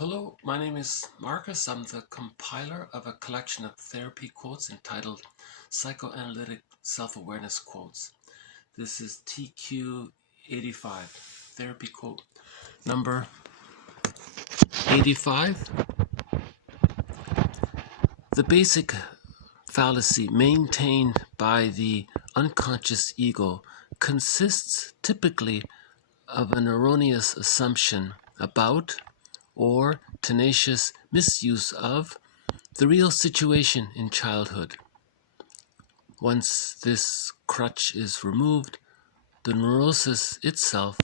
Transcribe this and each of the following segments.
Hello, my name is Marcus. I'm the compiler of a collection of therapy quotes entitled Psychoanalytic Self-Awareness Quotes. This is TQ 85, therapy quote number 85. The basic fallacy maintained by the unconscious ego consists typically of an erroneous assumption about or tenacious misuse of the real situation in childhood. Once this crutch is removed, the neurosis itself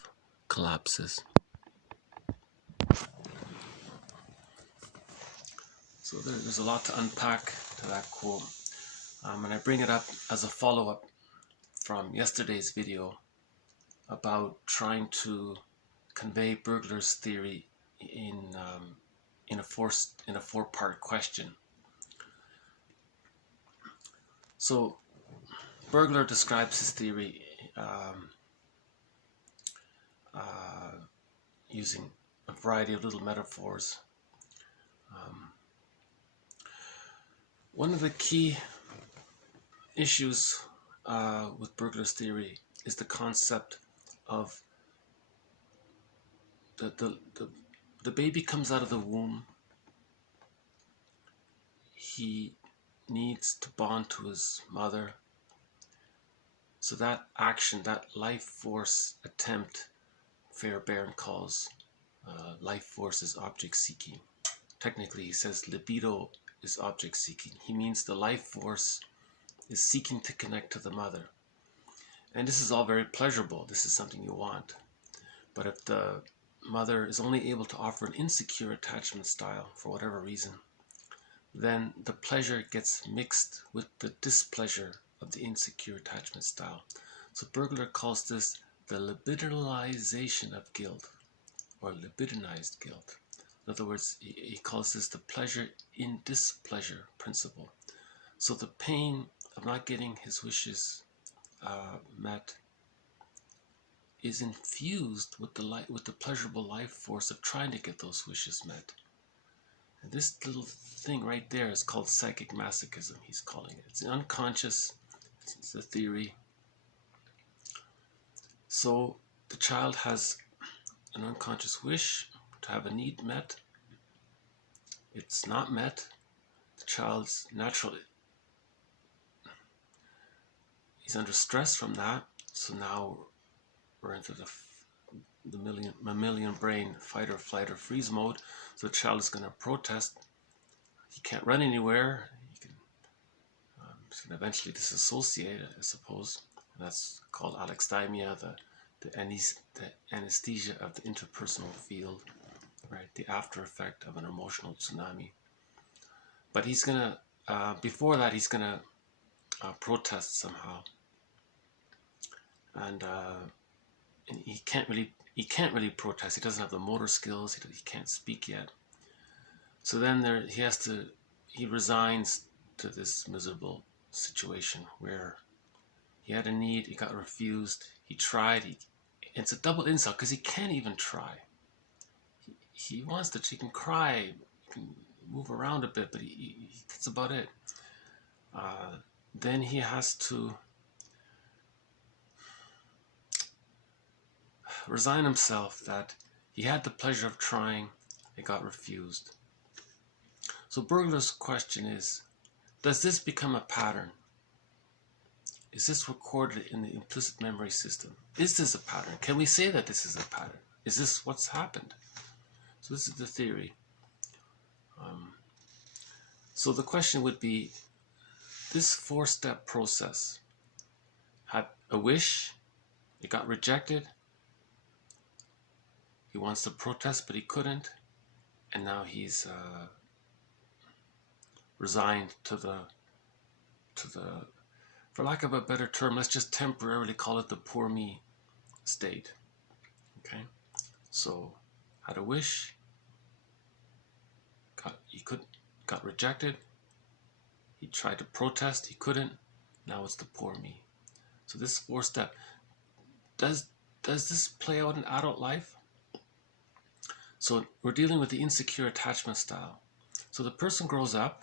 collapses. So there's a lot to unpack to that quote. And I bring it up as a follow-up from yesterday's video about trying to convey Bergler's theory in a four-part question. So Bergler describes his theory using a variety of little metaphors. One of the key issues with Bergler's theory is the concept of the baby comes out of the womb. He needs to bond to his mother. So that action, that life force attempt, Fairbairn calls life force is object seeking. Technically, he says libido is object seeking. He means the life force is seeking to connect to the mother. And this is all very pleasurable. This is something you want. But if the mother is only able to offer an insecure attachment style for whatever reason, then the pleasure gets mixed with the displeasure of the insecure attachment style. So Bergler calls this the libidinalization of guilt, or libidinized guilt. In other words, he calls this the pleasure in displeasure principle. So the pain of not getting his wishes met is infused with the pleasurable life force of trying to get those wishes met. And this little thing right there is called psychic masochism, he's calling it. It's unconscious, it's a theory. So the child has an unconscious wish to have a need met. It's not met. The child's naturally, he's under stress from that. So now we're into the mammalian brain fight or flight or freeze mode. So the child is going to protest. He can't run anywhere. He's going to eventually disassociate, I suppose. And that's called alexithymia, the anesthesia of the interpersonal field, right? The after effect of an emotional tsunami. But he's going to, before that, he's going to protest somehow. And he can't really protest. He doesn't have the motor skills. He can't speak yet. So then he resigns to this miserable situation where he had a need, he got refused, he tried. It's a double insult because he can't even try. He wants to. He can cry, he can move around a bit, but that's about it. Then he has to resign himself that he had the pleasure of trying, it got refused. So Bergler's question is, does this become a pattern? Is this recorded in the implicit memory system? Is this a pattern? Can we say that this is a pattern? Is this what's happened? So this is the theory. So the question would be, this four-step process had a wish, it got rejected, he wants to protest but he couldn't, and now he's resigned to the, for lack of a better term, let's just temporarily call it the poor me state. Okay, so had a wish, got rejected, he tried to protest, he couldn't, now it's the poor me. So this four-step, does this play out in adult life? So we're dealing with the insecure attachment style. So the person grows up.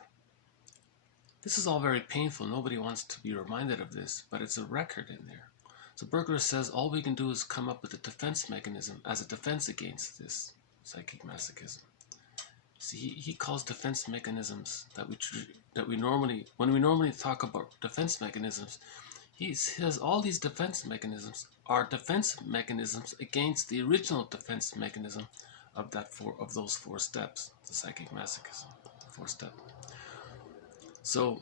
This is all very painful. Nobody wants to be reminded of this, but it's a record in there. So Bergler says all we can do is come up with a defense mechanism as a defense against this psychic masochism. See, he calls defense mechanisms that we normally, when we normally talk about defense mechanisms, he says all these defense mechanisms are defense mechanisms against the original defense mechanism of those 4 steps, the psychic masochism, 4-step. So,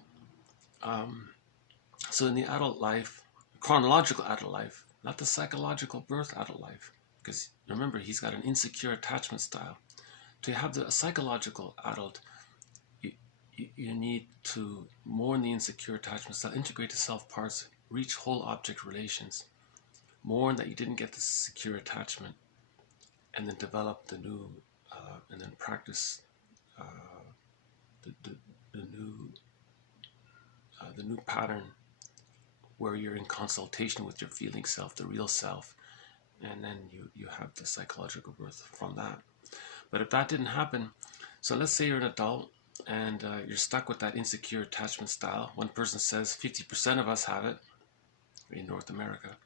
so in the adult life, chronological adult life, not the psychological birth adult life, because remember he's got an insecure attachment style. To have the psychological adult, you need to mourn the insecure attachment style, integrate the self parts, reach whole object relations, mourn that you didn't get the secure attachment, and then develop the new, and then practice the new pattern where you're in consultation with your feeling self, the real self, and then you have the psychological birth from that. But if that didn't happen, so let's say you're an adult and you're stuck with that insecure attachment style. One person says 50% of us have it in North America,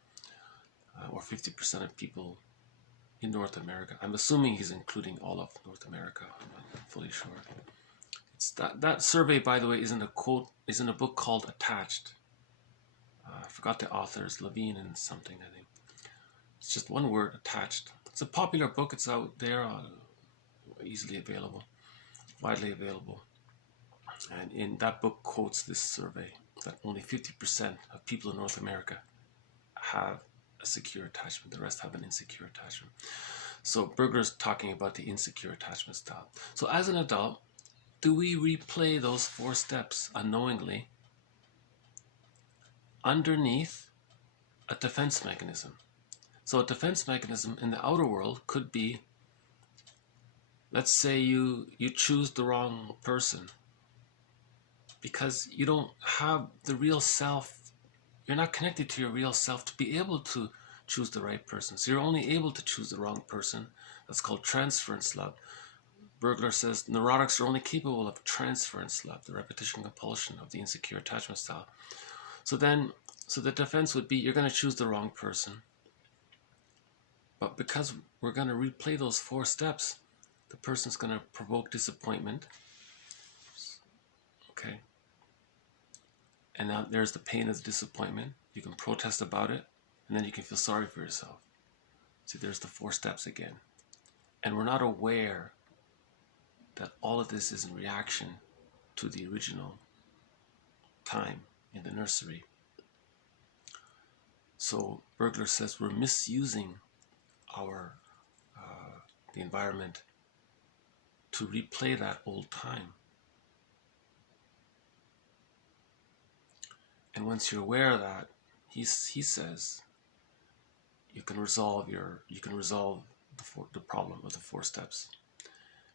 or 50% of people in North America. I'm assuming he's including all of North America. I'm not fully sure. It's that survey, by the way, is in a book called Attached. I forgot the authors, Levine and something, I think. It's just one word, Attached. It's a popular book. It's out there, easily available, widely available. And in that book quotes this survey that only 50% of people in North America have a secure attachment. The rest have an insecure attachment. So Bergler's talking about the insecure attachment style. So as an adult, do we replay those 4 steps unknowingly underneath a defense mechanism? So a defense mechanism in the outer world could be, let's say you choose the wrong person because you don't have the real self. You're not connected to your real self to be able to choose the right person. So you're only able to choose the wrong person. That's called transference love. Bergler says neurotics are only capable of transference love, the repetition compulsion of the insecure attachment style. So the defense would be you're going to choose the wrong person. But because we're going to replay those 4 steps, the person's going to provoke disappointment. Okay. And now there's the pain of the disappointment. You can protest about it, and then you can feel sorry for yourself. See, there's the 4 steps again. And we're not aware that all of this is in reaction to the original time in the nursery. So Bergler says we're misusing the environment to replay that old time. And once you're aware of that, he says you can resolve the problem of the 4 steps,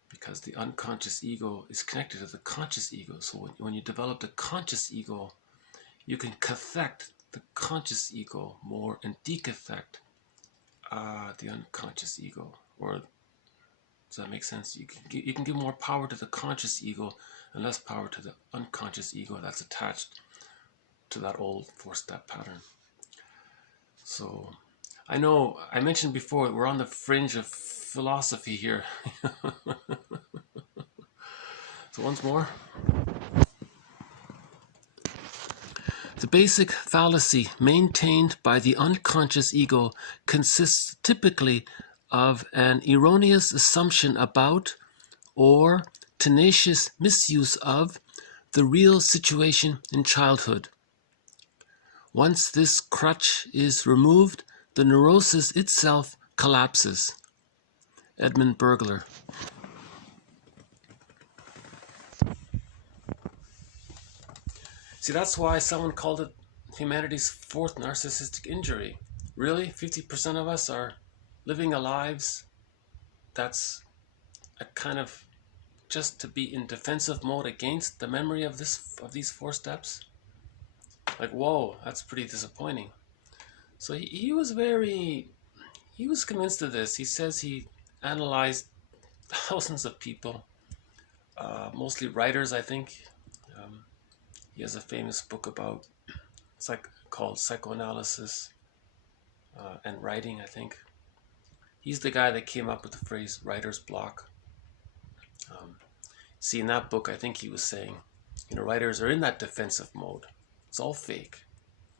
because the unconscious ego is connected to the conscious ego. So when you develop the conscious ego, you can cathect the conscious ego more and decathect the unconscious ego. Or does that make sense? You can give more power to the conscious ego and less power to the unconscious ego that's attached to that old 4-step pattern. So I know I mentioned before we're on the fringe of philosophy here. So once more, the basic fallacy maintained by the unconscious ego consists typically of an erroneous assumption about or tenacious misuse of the real situation in childhood. Once this crutch is removed, the neurosis itself collapses. Edmund Bergler. See, that's why someone called it humanity's 4th narcissistic injury. Really? 50% of us are living our lives that's a kind of just to be in defensive mode against the memory of these 4 steps? Like, whoa, that's pretty disappointing. So he was convinced of this. He says he analyzed thousands of people, mostly writers, I think. He has a famous book about, it's like called Psychoanalysis and Writing, I think. He's the guy that came up with the phrase writer's block. See, in that book, I think he was saying, writers are in that defensive mode. It's all fake.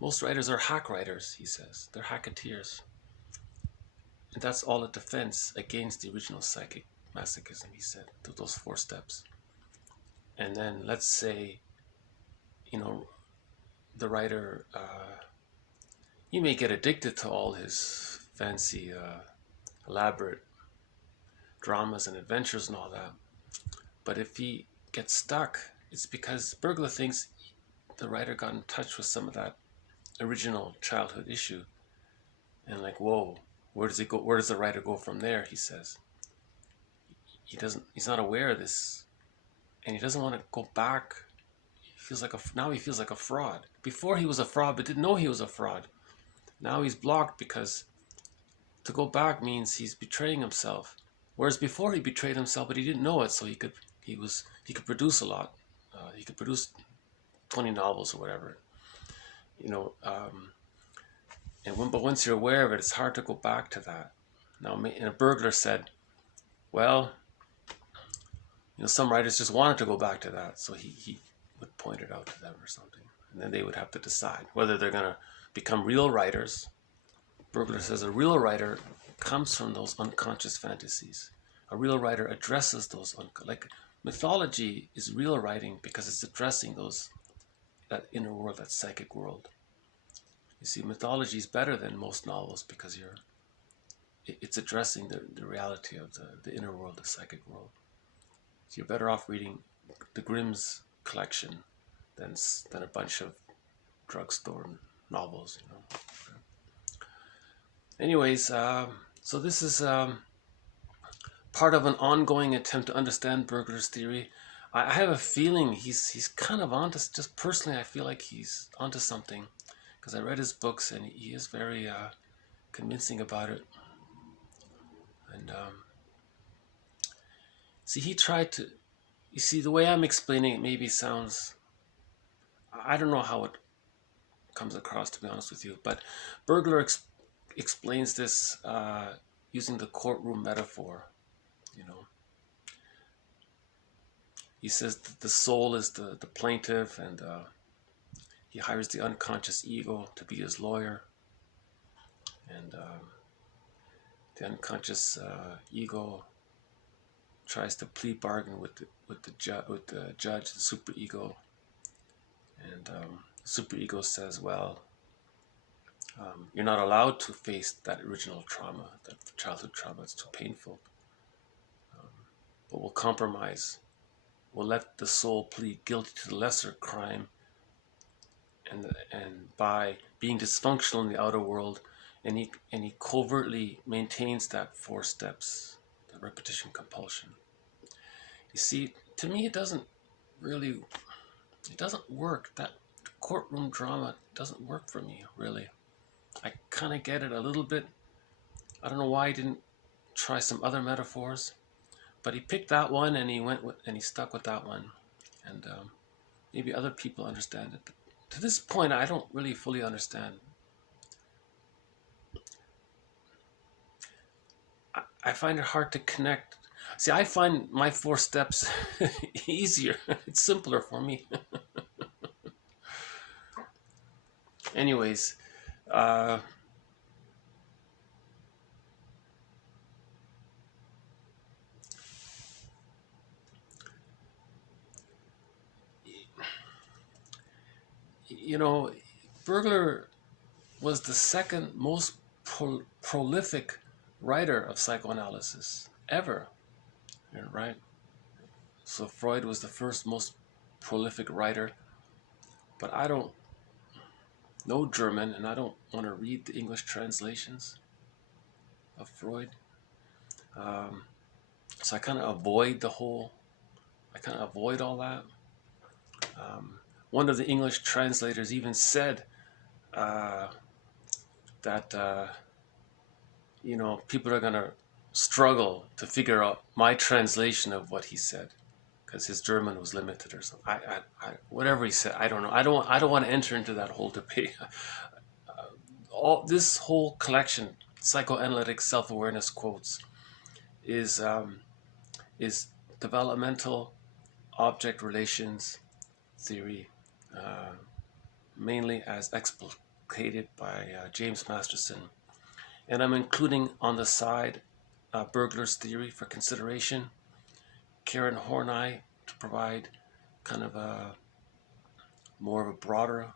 Most writers are hack writers, he says. They're hacketeers. And that's all a defense against the original psychic masochism, he said, through those 4 steps. And then let's say, the writer, he may get addicted to all his fancy, elaborate dramas and adventures and all that. But if he gets stuck, it's because Bergler thinks the writer got in touch with some of that original childhood issue. And like, whoa, where does he go? Where does the writer go from there? He says. He's not aware of this. And he doesn't want to go back. Now he feels like a fraud. Before he was a fraud, but didn't know he was a fraud. Now he's blocked because to go back means he's betraying himself. Whereas before he betrayed himself, but he didn't know it, so he could produce a lot. He could produce 20 novels or whatever. But once you're aware of it, it's hard to go back to that. Now, a Bergler said, well, some writers just wanted to go back to that, so he would point it out to them or something. And then they would have to decide whether they're going to become real writers. Bergler says a real writer comes from those unconscious fantasies. A real writer addresses those, like mythology is real writing because it's addressing that inner world, that psychic world. You see, mythology is better than most novels because it's addressing the reality of the inner world, the psychic world. So you're better off reading the Grimm's collection than a bunch of drugstore novels, Anyways, so this is part of an ongoing attempt to understand Bergler's theory. I have a feeling he's kind of onto, just personally, I feel like he's onto something because I read his books and he is very convincing about it. And see, he tried to, you see, the way I'm explaining it maybe sounds, I don't know how it comes across, to be honest with you, but Bergler explains this using the courtroom metaphor. He says that the soul is the plaintiff, and he hires the unconscious ego to be his lawyer, and the unconscious ego tries to plea bargain with the judge, the superego, and superego says, well, you're not allowed to face that original trauma, that childhood trauma. It's too painful. But we'll compromise. We'll let the soul plead guilty to the lesser crime, and by being dysfunctional in the outer world, and he covertly maintains that 4 steps, the repetition compulsion. You see, to me, it doesn't work. That courtroom drama doesn't work for me, really. I kind of get it a little bit. I don't know why he didn't try some other metaphors, but he picked that one and he stuck with that one. And maybe other people understand it. But to this point, I don't really fully understand. I find it hard to connect. See, I find my 4 steps easier. It's simpler for me. Anyways, Bergler was the second most prolific writer of psychoanalysis ever, right? So Freud was the first most prolific writer, but I don't know German, and I don't want to read the English translations of Freud. So I kind of avoid all that. One of the English translators even said that people are going to struggle to figure out my translation of what he said, because his German was limited or something. Whatever he said, I don't know. I don't want to enter into that whole debate. All this whole collection, psychoanalytic self-awareness quotes, is developmental object relations theory, mainly as explicated by James Masterson. And I'm including on the side Bergler's theory for consideration, Karen Horney to provide kind of a more of a broader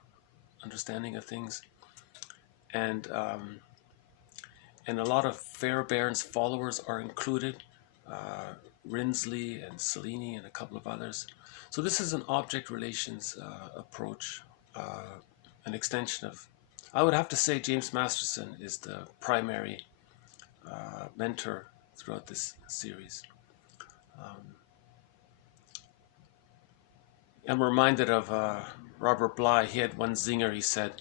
understanding of things, and a lot of Fairbairn's followers are included, Rinsley and Cellini and a couple of others. So this is an object relations approach, an extension of, I would have to say James Masterson is the primary mentor throughout this series. I'm reminded of Robert Bly. He had one zinger. He said,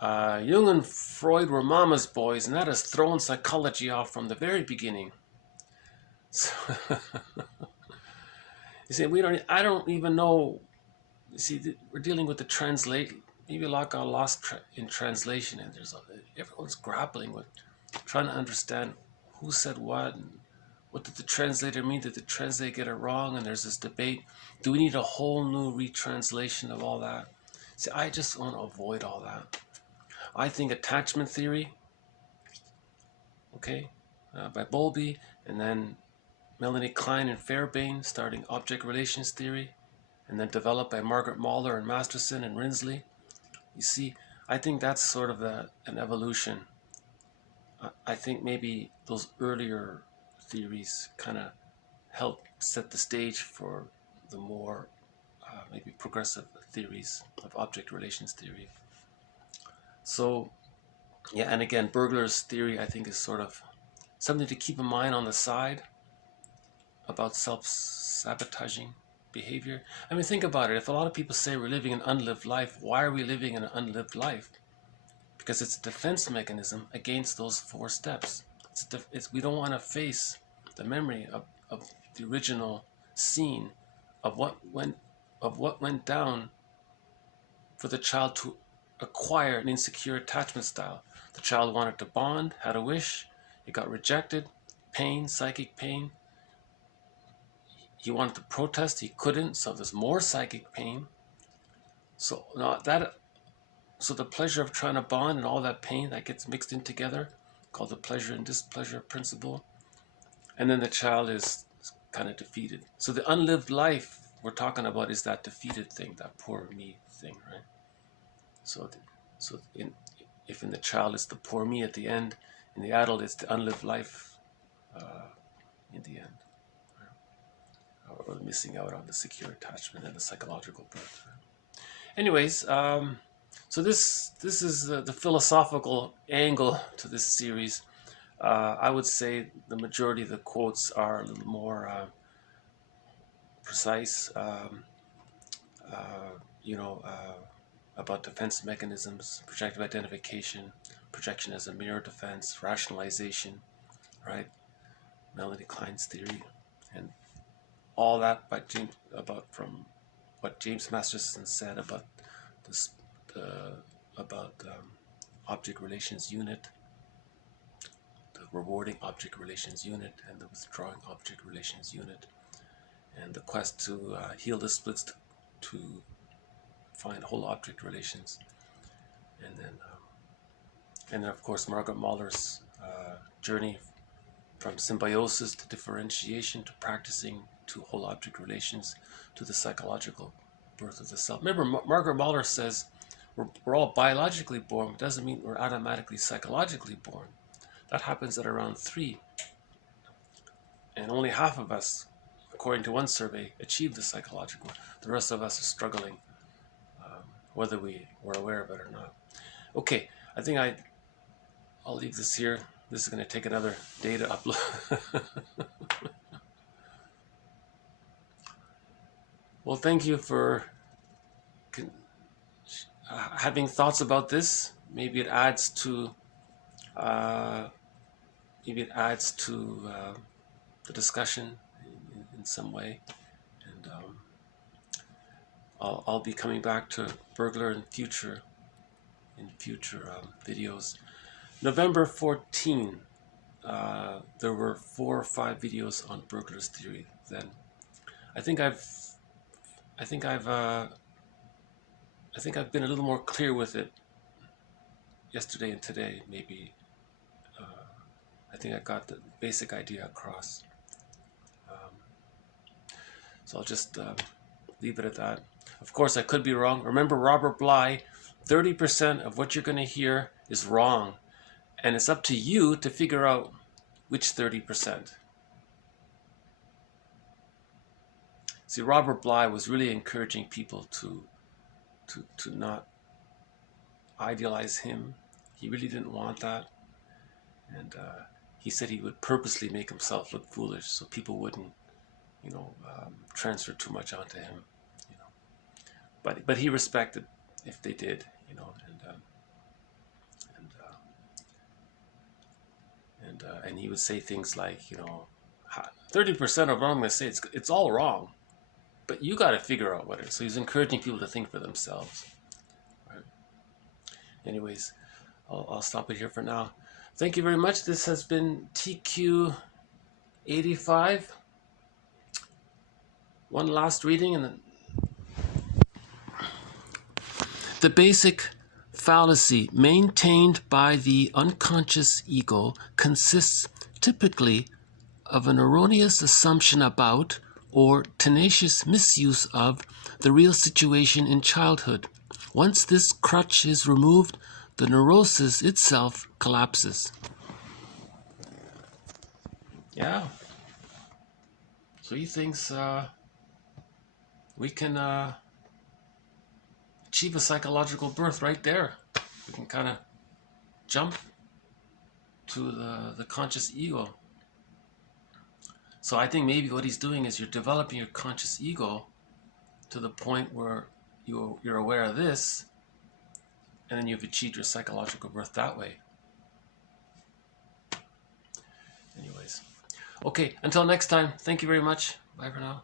Jung and Freud were mama's boys, and that has thrown psychology off from the very beginning. So you see, I don't even know. You see, we're dealing with the translate. Maybe a lot got lost in translation, and everyone's grappling with trying to understand who said what, and what did the translator mean? Did the translator get it wrong? And there's this debate. Do we need a whole new retranslation of all that? See, I just want to avoid all that. I think attachment theory, okay, by Bowlby, and then Melanie Klein and Fairbairn starting object relations theory, and then developed by Margaret Mahler and Masterson and Rinsley. You see, I think that's sort of an evolution. I think maybe those earlier theories kind of help set the stage for the more maybe progressive theories of object relations theory. So, yeah, and again, Bergler's theory, I think, is sort of something to keep in mind on the side about self-sabotaging behavior. I mean, think about it. If a lot of people say we're living an unlived life, why are we living an unlived life? Because it's a defense mechanism against those 4 steps. We don't want to face the memory of the original scene of what went down for the child to acquire an insecure attachment style. The child wanted to bond, had a wish, it got rejected, pain, psychic pain. He wanted to protest, he couldn't, so there's more psychic pain. So the pleasure of trying to bond and all that pain that gets mixed in together, called the pleasure and displeasure principle. And then the child is kind of defeated. So the unlived life we're talking about is that defeated thing, that poor me thing, right? If in the child it's the poor me at the end, in the adult it's the unlived life in the end, right? Or missing out on the secure attachment and the psychological birth. Right? Anyways, so this is the philosophical angle to this series. I would say the majority of the quotes are a little more precise, about defense mechanisms, projective identification, projection as a mirror defense, rationalization, right? Melanie Klein's theory, and all that from what James Masterson said about this, object relations unit, the rewarding object relations unit, and the withdrawing object relations unit, and the quest to heal the splits to find whole object relations, and then of course Margaret Mahler's journey from symbiosis to differentiation to practicing to whole object relations to the psychological birth of the self. Remember, Margaret Mahler says we're all biologically born. It doesn't mean we're automatically psychologically born. That happens at around 3, and only half of us, according to one survey, achieve the psychological. The rest of us are struggling, whether we were aware of it or not. Okay, I think I'll leave this here. This is going to take another day to upload. Well, thank you for having thoughts about this. Maybe it adds to, maybe it adds to the discussion in some way. And I'll be coming back to Bergler in future videos. November 14, there were 4 or 5 videos on Bergler's theory. Then I think I've been a little more clear with it yesterday and today. Maybe I think I got the basic idea across. So I'll just leave it at that. Of course, I could be wrong. Remember Robert Bly, 30% of what you're going to hear is wrong. And it's up to you to figure out which 30%. See, Robert Bly was really encouraging people to not idealize him. He really didn't want that. And he said he would purposely make himself look foolish so people wouldn't, transfer too much onto him. But he respected if they did, and he would say things like, 30% of what I'm going to say, it's all wrong, but you got to figure out what it is. So he's encouraging people to think for themselves. Right. Anyways, I'll stop it here for now. Thank you very much. This has been TQ 85. One last reading, and then the basic fallacy maintained by the unconscious ego consists typically of an erroneous assumption about or tenacious misuse of the real situation in childhood. Once this crutch is removed, the neurosis itself collapses. Yeah. So he thinks we can achieve a psychological birth right there. We can kind of jump to the conscious ego. So I think maybe what he's doing is you're developing your conscious ego to the point where you're aware of this, and then you've achieved your psychological birth that way. Anyways. Okay, until next time, thank you very much. Bye for now.